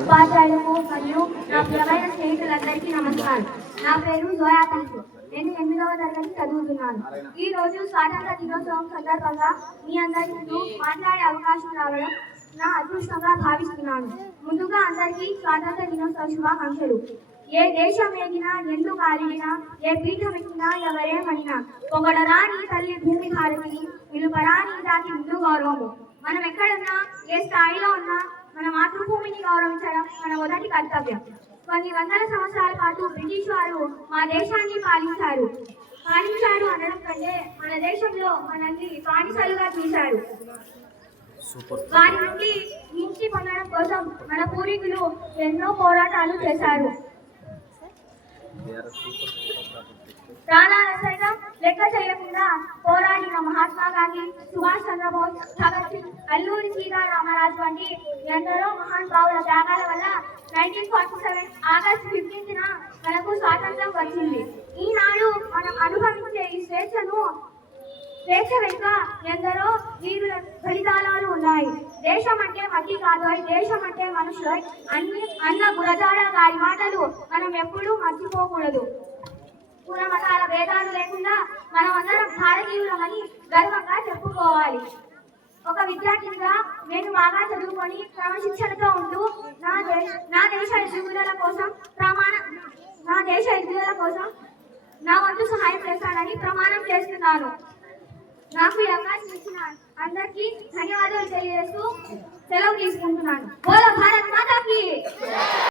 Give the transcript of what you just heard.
ఉపాధ్యాయులకు మరియు నా ప్రియమైన స్నేహితులందరికీ నమస్కారం. నా పేరు జోయా తాసు. నేను 8వ తరగతి చదువుతున్నాను. ఈ రోజు స్వాతంత్ర దినోత్సవం సందర్భంగా మీ అందరి ముందు మాట్లాడే అవకాశం రావడం నా అదృష్టంగా భావిస్తున్నాను. ముందుగా అందరికీ స్వాతంత్ర దినోత్సవ శుభాకాంక్షలు. ఏ దేశం ఎగినా, ఎందుకు కాలినా, ఏ పీఠం ఎక్కినా, ఎవరేమనినా, పొగడరాని తల్లి భూమి భారతిని, నిలుపరాని దాటి ముందు గౌరవము. మనం ఎక్కడున్నా, ఏ స్థాయిలో ఉన్నా మన మాతృభూమిని గౌరవించడం మన మొదటి కర్తవ్యం. కొన్ని వందల సంవత్సరాల పాటు బ్రిటిష్ వారు మా దేశాన్ని పాలించారు అనడం కంటే మన దేశంలో మనల్ని బానిసలుగా చూశారు. వారి నుండి మించి పొందడం కోసం మన పూర్వీకులు ఎన్నో పోరాటాలు చేశారు. ప్రాణాల సైతం లెక్క చేయకుండా పోరాడిన మహాత్మా గాంధీ, సుభాష్ చంద్రబోస్, భగత్ సింగ్, అల్లూరి సీతారామరాజు వంటి ఎందరో మహానుభావుల త్యాగాల వల్ల 1947 ఆగస్టు 15న మనకు స్వాతంత్రం వచ్చింది. ఈనాడు మనం అనుభవించే ఈ స్వేచ్ఛ వెనుక ఎందరో వీరుల బలిదానాలు ఉన్నాయి. దేశం అంటే మట్టి కాదు, దేశం అంటే మనుషులు అన్న గురజాడ గారి మాటలు మనం ఎప్పుడూ మర్చిపోకూడదు. కుల మతాల భేదాలు లేకుండా మనం అందరం భారతీయులమని గర్వంగా చెప్పుకోవాలి. ఒక విద్యార్థినిగా నేను బాగా చదువుకొని క్రమశిక్షణతో ఉంటూ నా దేశ ఎదుగుదల కోసం నా వంతు సహాయం చేస్తానని ప్రమాణం చేస్తున్నాను. నాకు ఈ అవకాశం ఇచ్చిన అందరికీ ధన్యవాదాలు తెలియజేస్తూ సెలవు తీసుకుంటున్నాను. బోలో భారత్ మాతాకి.